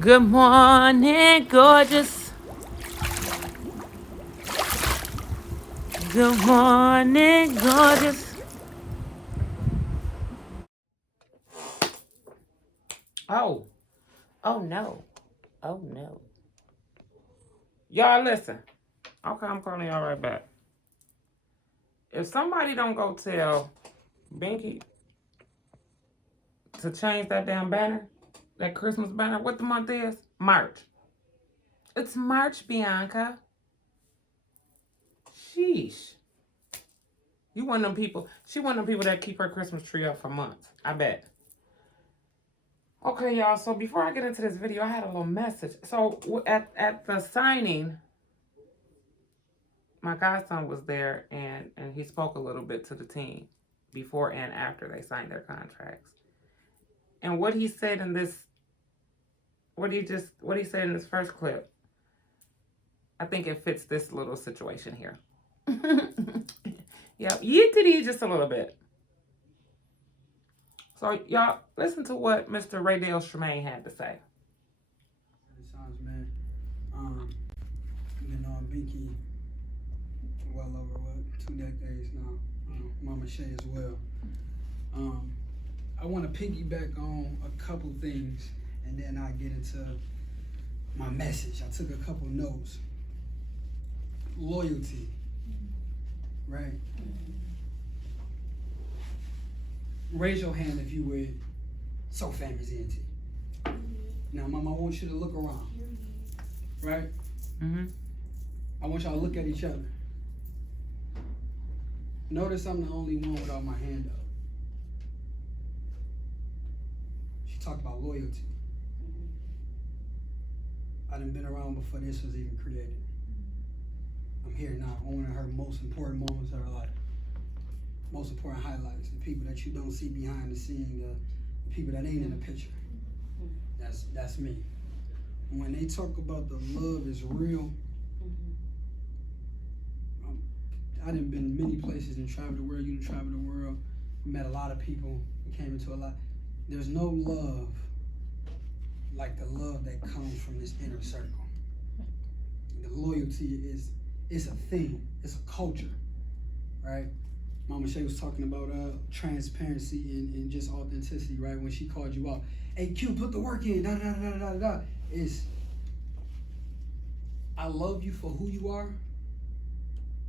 Good morning, gorgeous. Good morning, gorgeous. Oh no. Oh no. Y'all listen. Okay, I'm calling y'all right back. If somebody don't go tell Binky to change that damn banner, that Christmas banner, what the month is? March. It's March, Bianca. Sheesh. You one of them people. She one of them people that keep her Christmas tree up for months. I bet. Okay, y'all. So before I get into this video, I had a little message. So at the signing, my godson was there, and he spoke a little bit to the team before and after they signed their contracts. And what he said in this, what he said in this first clip, I think it fits this little situation here. Yep, you did just a little bit. So y'all listen to what Mr. Raydale Tremaine had to say. Sounds, man. Been on Binky well over 2 decades now. Momma Shay as well. I want to piggyback on a couple things, and then I get into my message. I took a couple notes. Loyalty, right? Raise your hand if you would so famous auntie. Now, Mama, I want you to look around, right? Mm-hmm. I want y'all to look at each other. Notice I'm the only one without my hand up. She talked about loyalty. I done been around before this was even created. I'm here now on one of her most important moments of her life. Most important highlights, the people that you don't see behind the scene, the people that ain't in the picture. That's me. When they talk about the love is real, I done been many places and traveled the world. You done traveled the world, met a lot of people, came into a lot. There's no love like the love that comes from this inner circle. The loyalty it's a thing, it's a culture, right? Mama Shay was talking about transparency and just authenticity, right? When she called you out, hey Q, put the work in, da da da da da da. It's I love you for who you are,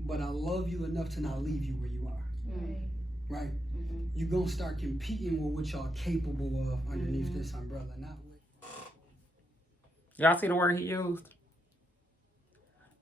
but I love you enough to not leave you where you are. Right? Mm-hmm. You're gonna start competing with what y'all capable of underneath this umbrella, not with. Y'all see the word he used?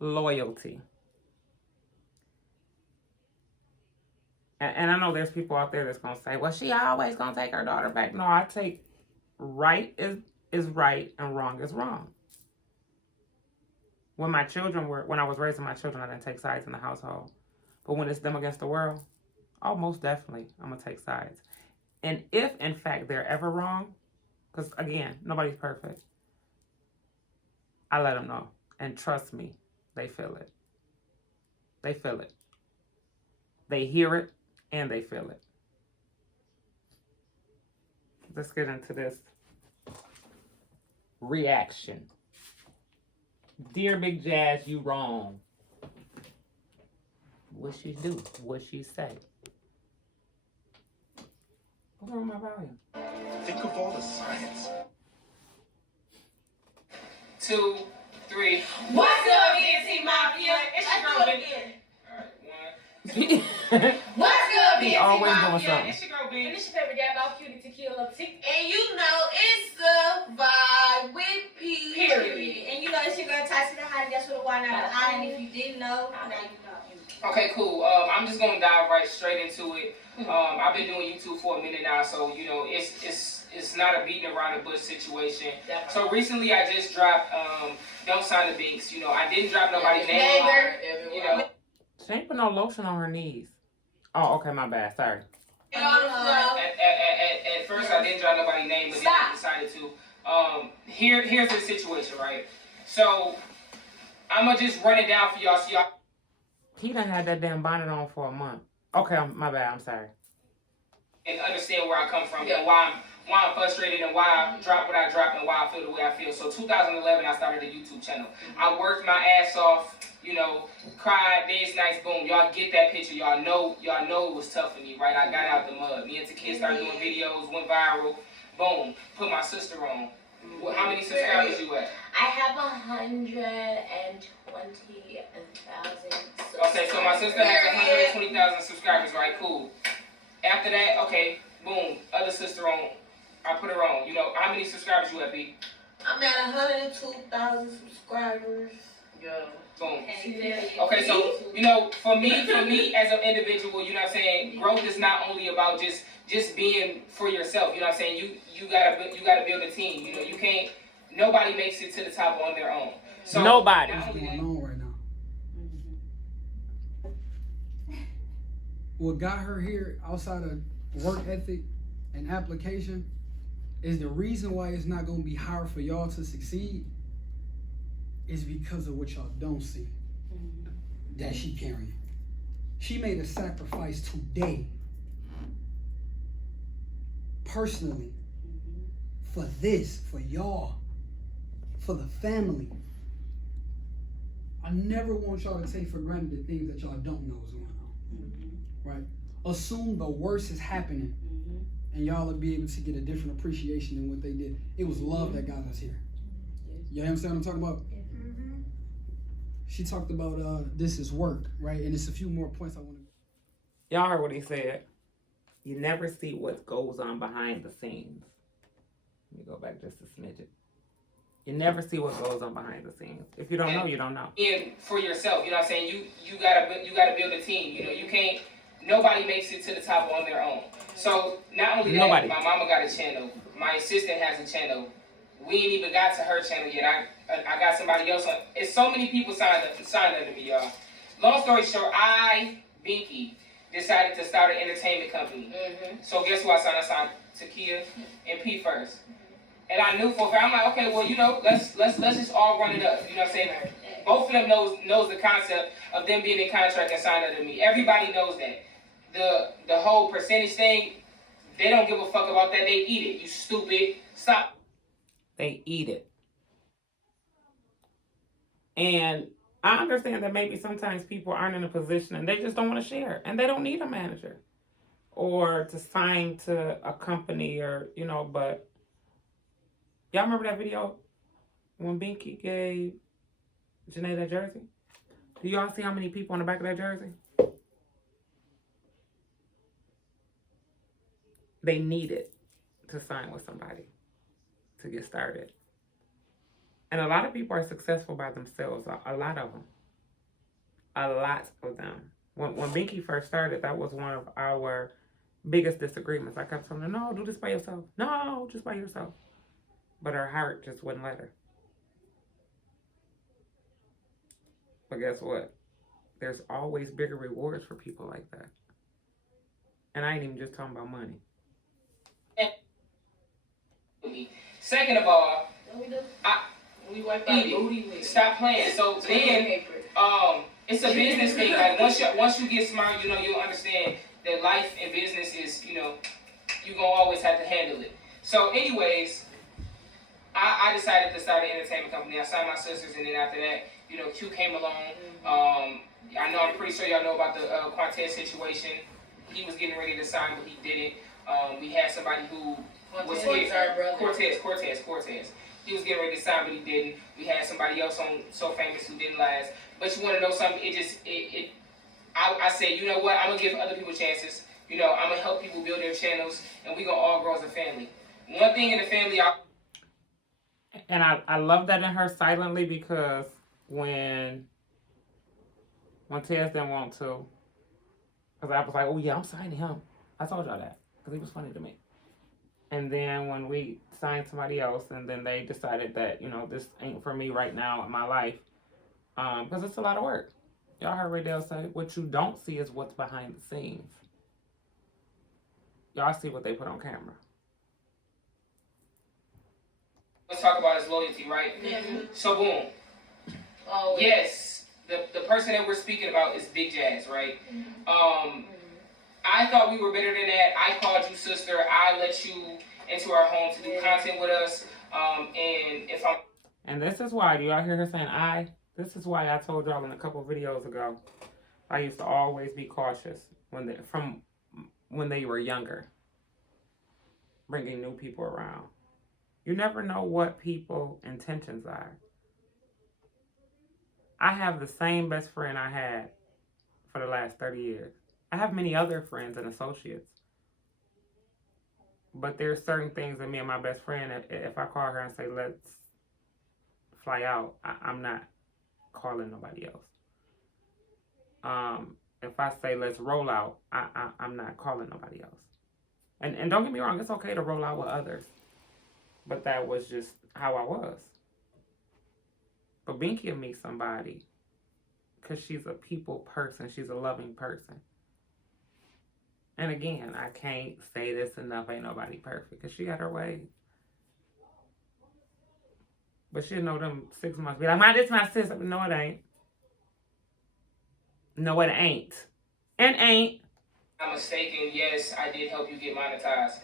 Loyalty. And I know there's people out there that's going to say, well, she always going to take her daughter back. No, I take right is right and wrong is wrong. When I was raising my children, I didn't take sides in the household. But when it's them against the world, oh, most definitely, I'm going to take sides. And if, in fact, they're ever wrong, because, again, nobody's perfect, I let them know. And trust me, they feel it. They feel it. They hear it. And they feel it. Let's get into this reaction. Dear Big Jazz, you wrong. What she do? What she say? What's wrong with my volume? Think of all the science. 2, 3. What's up, BNT Mafia? It's your girl, Benny. What's good, He BNT always Mafia? doing something. It's your girl, Ben. And it's your favorite dad, all cutie tequila. And you know it's the vibe with P. Period. And you know it's your girl, Tyson the Hottie. That's what the why not the I. And if you didn't know, now you know. Okay, cool. I'm just gonna dive right straight into it. I've been doing YouTube for a minute now, so you know it's not a beating around the bush situation. Definitely. So recently I just dropped Don't Sign the Binks. You know, I didn't drop nobody's name. You know. She ain't put no lotion on her knees. Oh, okay, my bad. Sorry. At first I didn't drop nobody's name, but then I decided to. Here's the situation, right? So I'm gonna just run it down for y'all so y'all. He done had that damn bonnet on for a month. Okay, my bad. I'm sorry. And understand where I come from and why why I'm frustrated and why I dropped what I dropped and why I feel the way I feel. So 2011, I started a YouTube channel. I worked my ass off, you know, cried, days, nights, boom. Y'all get that picture. Y'all know it was tough for me, right? I got out the mud. Me and the kids started doing videos, went viral. Boom, put my sister on. How many subscribers you at? I have 120,000 subscribers. Okay, so my sister has 120,000 subscribers, right? Cool. After that, okay, boom, other sister on. I put her on. You know, how many subscribers you at, B? I'm at 102,000 subscribers. Yeah. Boom. Okay, so, you know, for me as an individual, you know what I'm saying, growth is not only about just being for yourself, you know what I'm saying, you gotta build a team, you know, you can't, nobody makes it to the top on their own. So Nobody. What's going on right now? What got her here outside of work ethic and application is the reason why it's not going to be hard for y'all to succeed is because of what y'all don't see that she carrying. She made a sacrifice today, personally, for this, for y'all, for the family. I never want y'all to take for granted the things that y'all don't know is going on, right? Assume the worst is happening, and y'all will be able to get a different appreciation than what they did. It was love that got us here. You understand what I'm talking about? She talked about this is work, right? And it's a few more points I want to. Y'all heard what he said. You never see what goes on behind the scenes. Let me go back just a smidget. You never see what goes on behind the scenes. If you don't know, you don't know. And for yourself, you know what I'm saying, you gotta build a team. You know, you can't. Nobody makes it to the top on their own. So not only that, Nobody. my mama got a channel. My assistant has a channel. We ain't even got to her channel yet. I got somebody else on. It's so many people signed up to me, y'all. Long story short, Binky, decided to start an entertainment company. So guess who I signed? I signed Takia and P first. And I knew for a fact, I'm like, okay, well, you know, let's just all run it up. You know what I'm saying? Both of them knows the concept of them being in contract and signed under me. Everybody knows that. The whole percentage thing, they don't give a fuck about that. They eat it. You stupid. Stop. They eat it. And I understand that maybe sometimes people aren't in a position and they just don't want to share. And they don't need a manager or to sign to a company or, you know, but y'all remember that video when Binky gave Janae that jersey? Do y'all see how many people on the back of that jersey? They needed to sign with somebody to get started. And a lot of people are successful by themselves. A lot of them. A lot of them. When Binky first started, that was one of our biggest disagreements. I kept telling her, no, do this by yourself. No, just by yourself. But her heart just wouldn't let her. But guess what? There's always bigger rewards for people like that. And I ain't even just talking about money. Second of all, We wipe eat it. Stop playing. So then, it's a business thing. Like once you get smart, you know, you'll understand that life and business is, you know, you're gonna always have to handle it. So anyways, I decided to start an entertainment company. I signed my sisters, and then after that, you know, Q came along. I know, I'm pretty sure y'all know about the Quantez situation. He was getting ready to sign, but he didn't. We had somebody who was here. Cortez. He was getting ready to sign, but he didn't. We had somebody else on So Famous who didn't last. But you want to know something? I said, you know what? I'm gonna give other people chances. You know, I'm gonna help people build their channels, and we gonna all grow as a family. One thing in the family, And I love that in her silently, because when Tez didn't want to, because I was like, oh yeah, I'm signing him. I told y'all that because he was funny to me. And then when we signed somebody else, and then they decided that, you know, this ain't for me right now in my life, because it's a lot of work. Y'all heard Raydell say, what you don't see is what's behind the scenes. Y'all see what they put on camera. let's talk about his loyalty, right? So boom. Oh yes, the person that we're speaking about is Big Jazz, right? I thought we were better than that. I called you sister. I let you into our home to do content with us. And if I'm... And this is why, do y'all hear her saying I? This is why I told y'all in a couple of videos ago, I used to always be cautious when they were younger, bringing new people around. You never know what people's intentions are. I have the same best friend I had for the last 30 years. I have many other friends and associates. But there's certain things that me and my best friend, if I call her and say, let's fly out, I'm not calling nobody else. If I say, let's roll out, I'm not calling nobody else. And don't get me wrong, it's okay to roll out with others. But that was just how I was. But Binky will meet somebody because she's a people person. She's a loving person. And again, I can't say this enough. Ain't nobody perfect because she got her ways. But she'll know them 6 months. Be like, "Man, this my sister." No, it ain't. No, it ain't. And ain't. I'm mistaken. Yes, I did help you get monetized.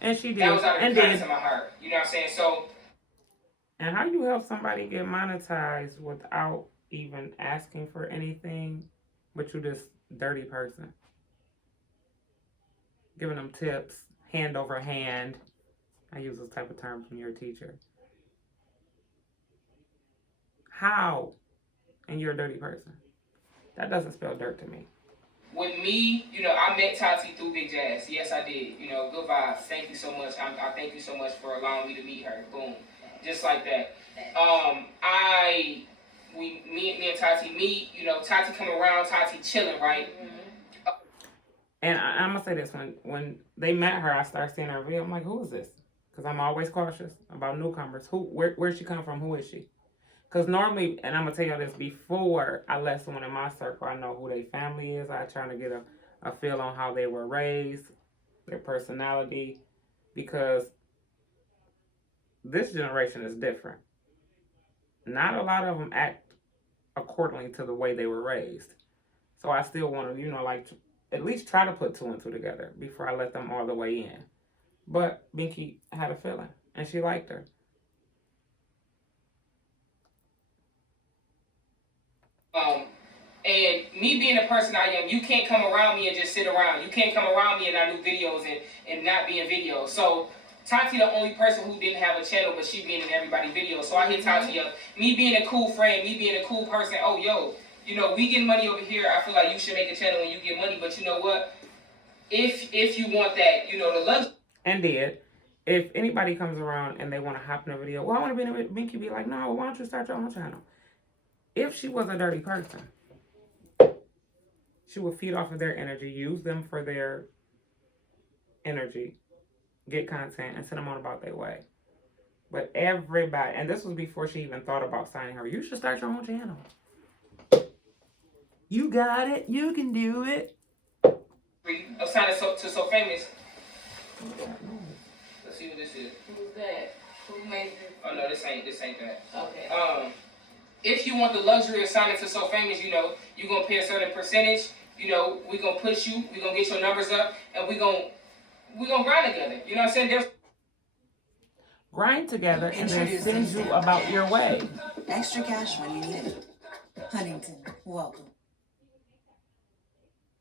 And she did. That was out of and the kindness did. of my heart. You know what I'm saying? So. And how you help somebody get monetized without even asking for anything, but you this dirty person? Giving them tips, hand over hand. I use this type of term from your teacher. How? And you're a dirty person. That doesn't spell dirt to me. With me, you know, I met Tati through Big Jazz. Yes, I did. You know, good vibes. Thank you so much. I thank you so much for allowing me to meet her. Boom. Just like that. Me and Tati meet, you know, Tati come around, Tati chilling, right? And I'm going to say this, when they met her, I started seeing her video. I'm like, who is this? Because I'm always cautious about newcomers. Where'd she come from? Who is she? Because normally, and I'm going to tell you this, before I let someone in my circle, I know who their family is. I try to get a feel on how they were raised, their personality, because this generation is different. Not a lot of them act accordingly to the way they were raised. So I still want to, at least try to put 2 and 2 together before I let them all the way in. But Binky had a feeling, and she liked her. And me being the person I am, you can't come around me and just sit around. You can't come around me and I do videos and not be in videos. So Tati the only person who didn't have a channel, but she being in everybody's videos. So I hit Tati up. Me being a cool friend, me being a cool person. Oh, yo, you know, we getting money over here. I feel like you should make a channel when you get money. But you know what? If you want that, you know, the luxury. And did. If anybody comes around and they want to hop in a video, well, I want to be in a Binky, be like, no, why don't you start your own channel? If she was a dirty person, she would feed off of their energy, use them for their energy, get content, and send them on about their way. But everybody, and this was before she even thought about signing her, you should start your own channel. You got it. You can do it. I'm signing to So Famous. Let's see what this is. Who's that? Who made this? Oh, no, this ain't that. Okay. If you want the luxury of signing to So Famous, you know, you're going to pay a certain percentage. You know, we're going to push you. We're going to get your numbers up. And we're going to grind together. You know what I'm saying? Grind together and then send you about your way. Extra cash when you need it. Huntington, welcome.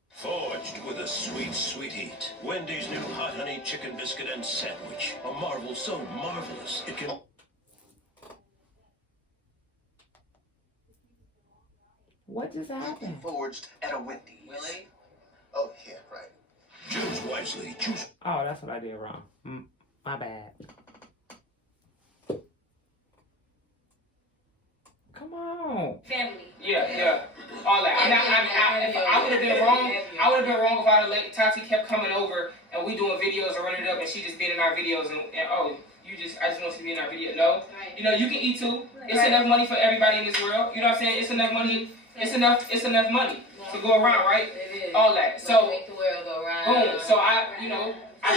Forged with a sweet, sweet heat. Wendy's new hot honey chicken biscuit and sandwich. A marvel so marvelous it can... What just happened? Forged at a Wendy's. Really? Oh, yeah, right. Choose wisely. Choose... Oh, that's what I did wrong. My bad. Come on. Family. Yeah. All that. I would have been wrong. I would have been wrong if I let Tati kept coming over and we doing videos and running it up and she just being in our videos and oh, I just want you to be in our video. No. Right. You know, you can eat too. It's enough money for everybody in this world. You know what I'm saying? It's enough money. It's enough money to go around, right? It is. All that. So make the world go round. boom. So I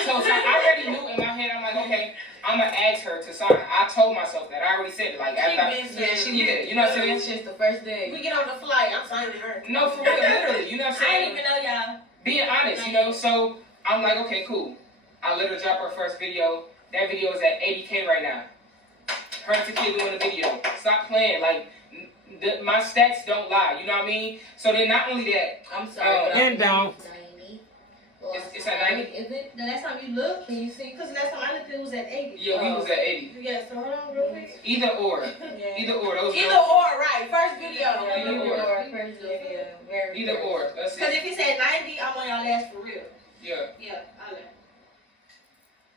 told Tati, I already knew in my head, I'm like, okay, I'm going to ask her to sign. I told myself that. I already said it. Like, You know what I'm saying? It's just the first day. We get on the flight, I'm signing her. No, for real, literally. You know what I'm I saying? didn't even know y'all. Being honest, you know. So I'm like, okay, cool. I let her drop her first video. That video is at 80K right now. Her and Takia doing the video. Stop playing. Like, my stats don't lie. You know what I mean? So then not only that. I'm sorry. And don't. It's at 90? Is it the last time you looked? Can you see? Because last time I looked, it was at 80. Yeah, we was at 80. Yeah, so hold on real quick. Either or. Yeah. Either or. Those Either or, right. First video. Either or. First video. Very Either or. That's Because it. if it's at 90, I'm on y'all last for real. Yeah. Yeah, I'll let.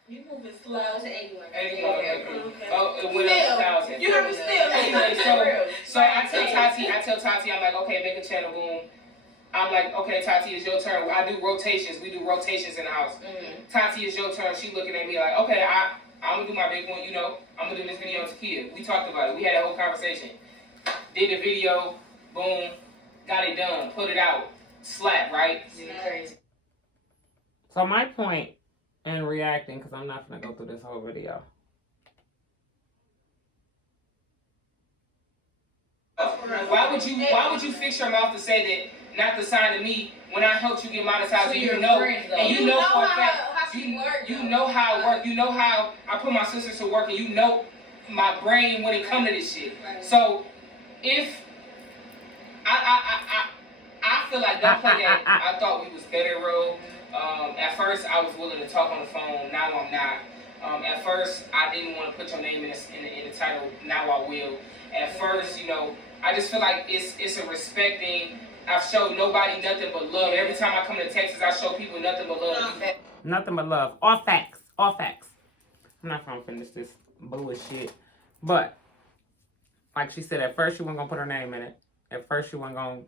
You moving slow. To 81. 81. Okay. Oh, it went up 1,000. You heard me still. Anyway, so I tell Tati, I'm like, okay, make a channel, boom. I'm like, okay, Tati, it's your turn. I do rotations. We do rotations in the house. Tati, it's your turn. She looking at me like, okay, I'm gonna do my big one. You know, I'm gonna do this video on Takia. We talked about it. We had a whole conversation. Did the video, boom, got it done, put it out, slap, right? Crazy. So my point in reacting, because I'm not gonna go through this whole video. Why would you fix your mouth to say that not to sign to me when I helped you get monetized? So and you know for a fact, you know how it works. You know how I put my sisters to work, and you know my brain when it comes to this shit. Right. So if I feel like don't play that. I thought we was better, bro. At first I was willing to talk on the phone. Now I'm not. At first I didn't want to put your name in the title. Now I will. At first, you know, I just feel like it's a respecting. I've showed nobody nothing but love. Every time I come to Texas, I show people nothing but love. Nothing but love. All facts. All facts. I'm not gonna finish this bullshit. But, like she said, at first she wasn't gonna put her name in it. At first she wasn't gonna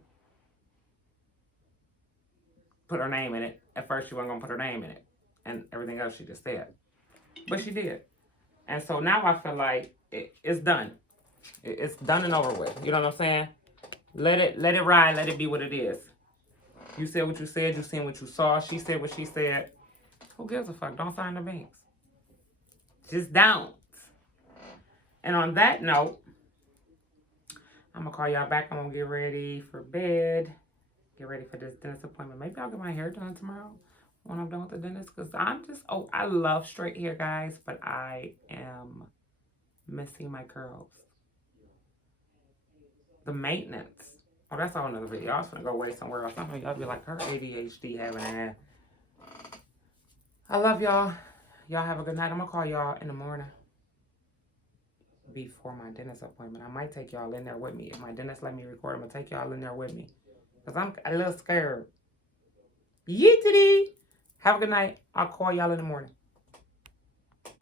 put her name in it. At first she wasn't gonna put her name in it. And everything else she just said. But she did. And so now I feel like it's done. It's done and over with. You know what I'm saying? Let it ride. Let it be what it is. You said what you said. You seen what you saw. She said what she said. Who gives a fuck? Don't sign the banks. Just don't. And on that note, I'm going to call y'all back. I'm going to get ready for bed. Get ready for this dentist appointment. Maybe I'll get my hair done tomorrow when I'm done with the dentist. Because I love straight hair, guys. But I am missing my curls. The maintenance. Oh, that's all another video. I was gonna go away somewhere else. Some of y'all be like, her ADHD having an. I love y'all. Y'all have a good night. I'm gonna call y'all in the morning before my dentist appointment. I might take y'all in there with me. If my dentist let me record, I'm gonna take y'all in there with me. Because I'm a little scared. Yeetity. Have a good night. I'll call y'all in the morning.